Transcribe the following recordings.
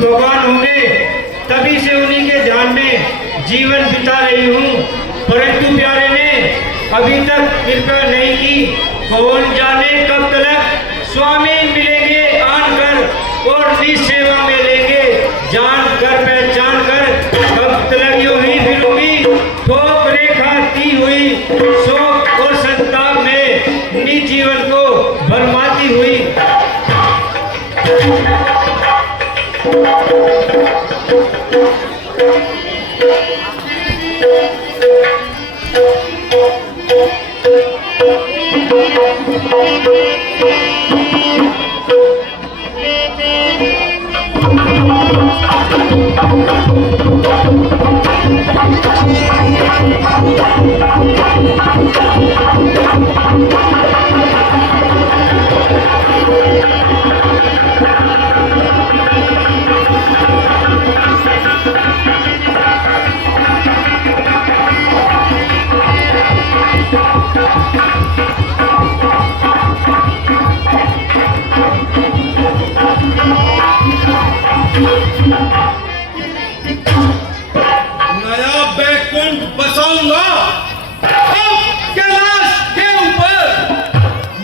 भगवान होंगे, तभी से उन्हीं के ध्यान में जीवन बिता रही हूँ। परंतु प्यारे ने अभी तक कृपा नहीं की। कौन जाने कब तक स्वामी मिलेंगे आन कर और निज सेवा में लेंगे जान कर पहचान कर। कब तक यूं ही फिरूंगी थोक रेखा दी हुई, शोक और संताप में निज जीवन को भरमाती हुई। नया बैकुंठ बसाऊंगा अब कैलाश के ऊपर।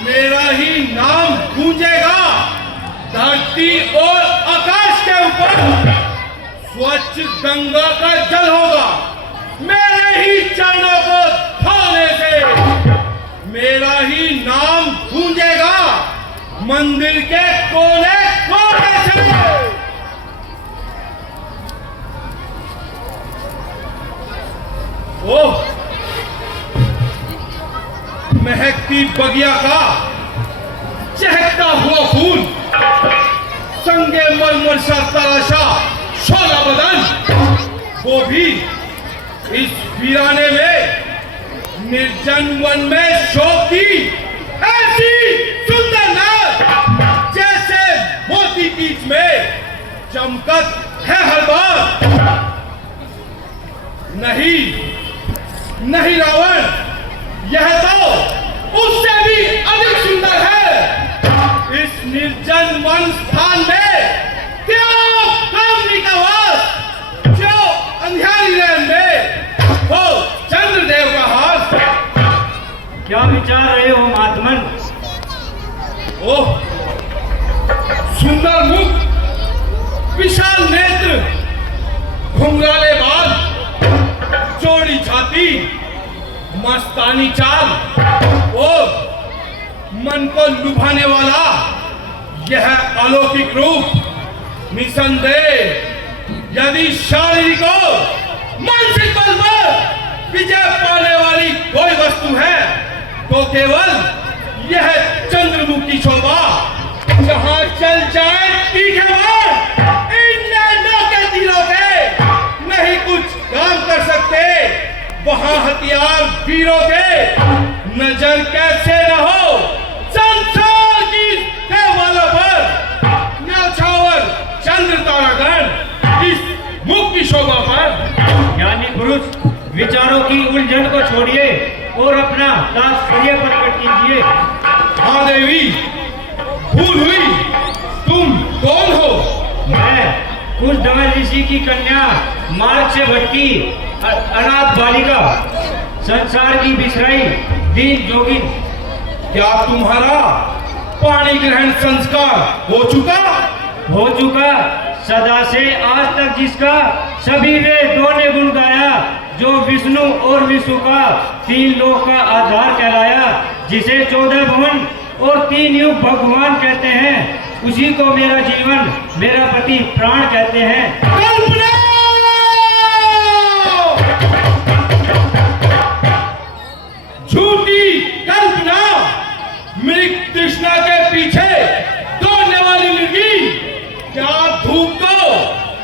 मेरा ही नाम गूंजेगा धरती और आकाश के ऊपर। स्वच्छ गंगा का जल होगा मेरे ही चरणों को धोने से। मेरा ही नाम गूंजेगा मंदिर के कोने कोने से। ओह, महकती बगिया का चहकता हुआ फूल, संगे मरमर सा तराशा शोला बदन, वो भी इस वीराने में निर्जन वन में शोभती ऐसी सुंदर नार जैसे मोती बीच में चमकत है हर बार। नहीं रावण, यह तो उससे भी अधिक सुंदर है। इस निर्जन वन स्थान में क्या कामनी का वास, जो अंधियारी रैन में हो चंद्रदेव का हाथ। क्या विचार रहे हो महात्मन? ओह, सुंदर मुख, विशाल नेत्र, घुंघराले बाल, चौड़ी छाती, मस्तानी चाल और मन को लुभाने वाला यह अलौकिक रूप निसंदेह यदि शारीरिक और मानसिक बल पर विजय पाने वाली कोई वस्तु है तो केवल यह चंद्रमुख की शोभा। जहां चल जाए तीखे वार इन नैनों के तीरों के नहीं कुछ काम कर सकते। वहां हथियार वीरों के नजर कैसे न हो संसार की देवालों पर। न्याछावर चंद्र तारागण इस मुख की शोभा पर। यानी पुरुष विचारों की उलझन को छोड़िए और अपना तात्पर्य प्रकट कीजिए। हाँ देवी, भूल हुई, तुम कौन हो? मैं कुछ धवल ऋषि की कन्या, मार्ग से भटकी अनाथ बालिका, संसार की बिसराई दीन जोगिन। क्या तुम्हारा पाणी ग्रहण संस्कार हो चुका? हो चुका, सदा से आज तक जिसका सभी वेदों ने गुण गाया, जो विष्णु और विष्णु का 3 लोक का आधार कहलाया, जिसे 14 भुवन और 3 युग भगवान कहते हैं, उसी को मेरा जीवन, मेरा पति प्राण कहते हैं। कल्पना! झूठी कल्पना! मृग तृष्णा के पीछे दौड़ने वाली मिर्गी, क्या धूप को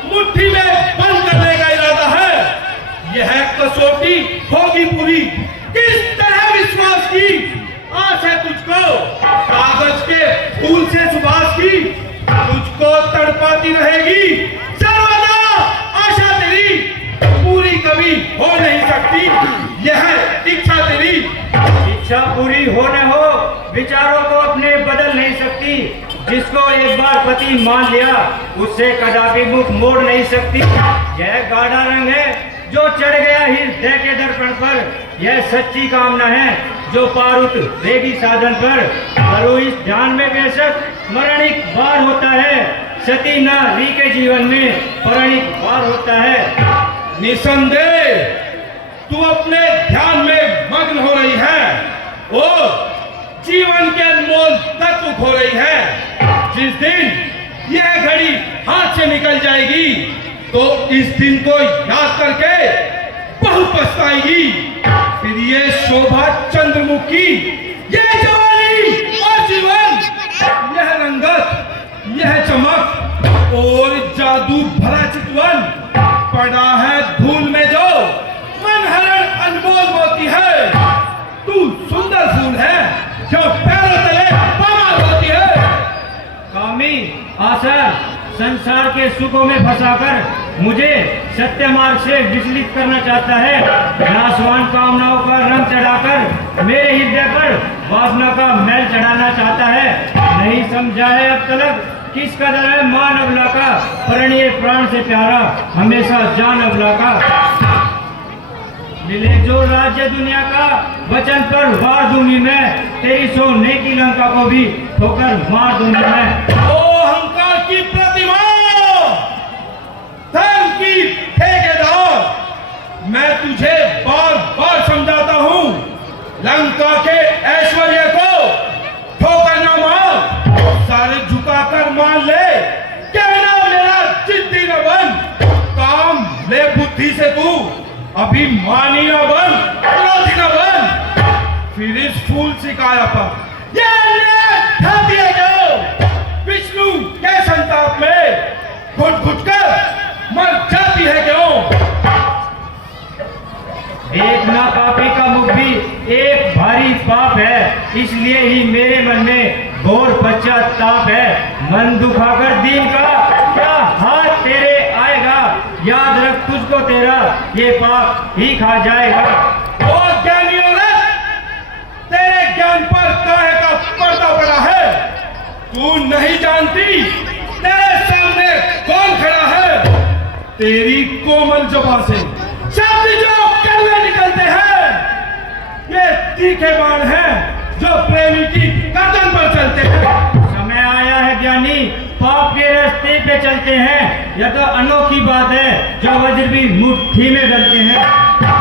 मुट्ठी में बंद करने का इरादा है? यह कसौटी होगी पूरी। किस तरह विश्वास की आस है तुझको? कागज के फूल से सुबास की तुझको तड़पाती रहेगी सर्वदा आशा तेरी, पूरी कभी हो नहीं सकती यह इच्छा तेरी। इच्छा पूरी हो न हो विचारों को अपने बदल नहीं सकती। जिसको एक बार पति मान लिया उससे कदापि मुख मोड़ नहीं सकती। यह गाढ़ा रंग है जो चढ़ गया हृदय के दर्पण पर। यह सच्ची कामना है जो पारुत वेगी साधन पर। परु इस ध्यान में बेशक मरण एक बार होता है, सती नारी के जीवन में मरण एक बार होता है। निसंदेह तू अपने ध्यान में मग्न हो रही है और जीवन के अनमोल तत्व खो रही है। जिस दिन यह घड़ी हाथ से निकल जाएगी तो इस दिन को याद करके बहुत पछताएगी। फिर ये शोभा चंद्रमुखी, ये जवानी और जीवन, यह रंगत, यह चमक और जादू भरा चितवन पड़ा है धूल में जो मनहरण अनमोल मोती है। तू सुंदर फूल है जो पैरों तले पामाल होती है। कामी आशा संसार के सुखों में फंसाकर मुझे सत्य मार्ग से विचलित करना चाहता है। नाशवान कामनाओं का रंग चढ़ाकर मेरे हृदय पर वासना का मैल चढ़ाना चाहता है। नहीं समझा है अब तक किस कदर है मान अबला का, प्रणीय प्राण से प्यारा हमेशा जान अबला का। मिले जो राज्य दुनिया का वचन पर वार दूंगी मैं, तेरी सोने की लंका को भी ठोकर मार दूंगी मैं। ओ अहंकार की प्रतिमा, धन की ठेकेदार, मैं तुझे बार बार समझाता हूँ, लंका के ऐश्वर्य को ठोकर न मार, सारे झुकाकर मान ले, कहना मेरा जिद्दी न बन, काम ले बुद्धि से तू अभिमानी न बन, क्रोधी न बन। फिर इस फूल सिकाया पर ये ढाती है क्यों? विष्णु के संताप में घुट घुट कर मर जाती है क्यों? एक ना पापी का मुख भी एक भारी पाप है, इसलिए ही मेरे मन में घोर पश्चाताप है। मन दुखाकर दीन का क्या हाथ तेरे आएगा, याद रख तुझको तेरा ये पाप ही खा जाएगा। ओ ज्ञानी औरत, तेरे ज्ञान पर काहे का पर्दा पड़ा है? तू नहीं जानती तेरे सामने कौन खड़ा है? तेरी कोमल जुबान से शब्द जो कड़वे निकलते हैं, ये तीखे बाण हैं जो प्रेमी की गर्दन पर चलते हैं। समय आया है ज्ञानी, पाप के रास्ते पे चलते हैं। यह तो अनोखी बात है जो वज्र भी मुट्ठी में डलते हैं।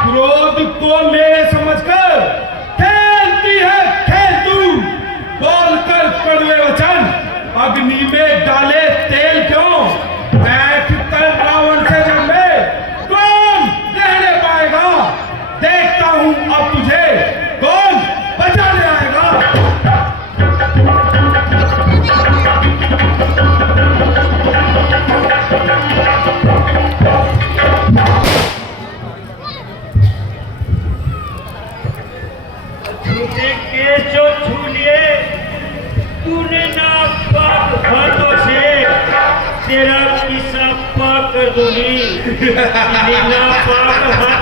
क्रोध को मेरे समझकर खेलती है खेल तू, बोलकर कड़वे वचन अग्नि में डाले तेल क्यों? बैठ कर रावण से जंगे कौन रहने पाएगा? देखता हूँ अब तुझे कौन बचाने आएगा। झूठे के जो छू लिए तूने नापाक हाथों से, तेरा किस्सा पाक कर दूंगी। नापाक हाथ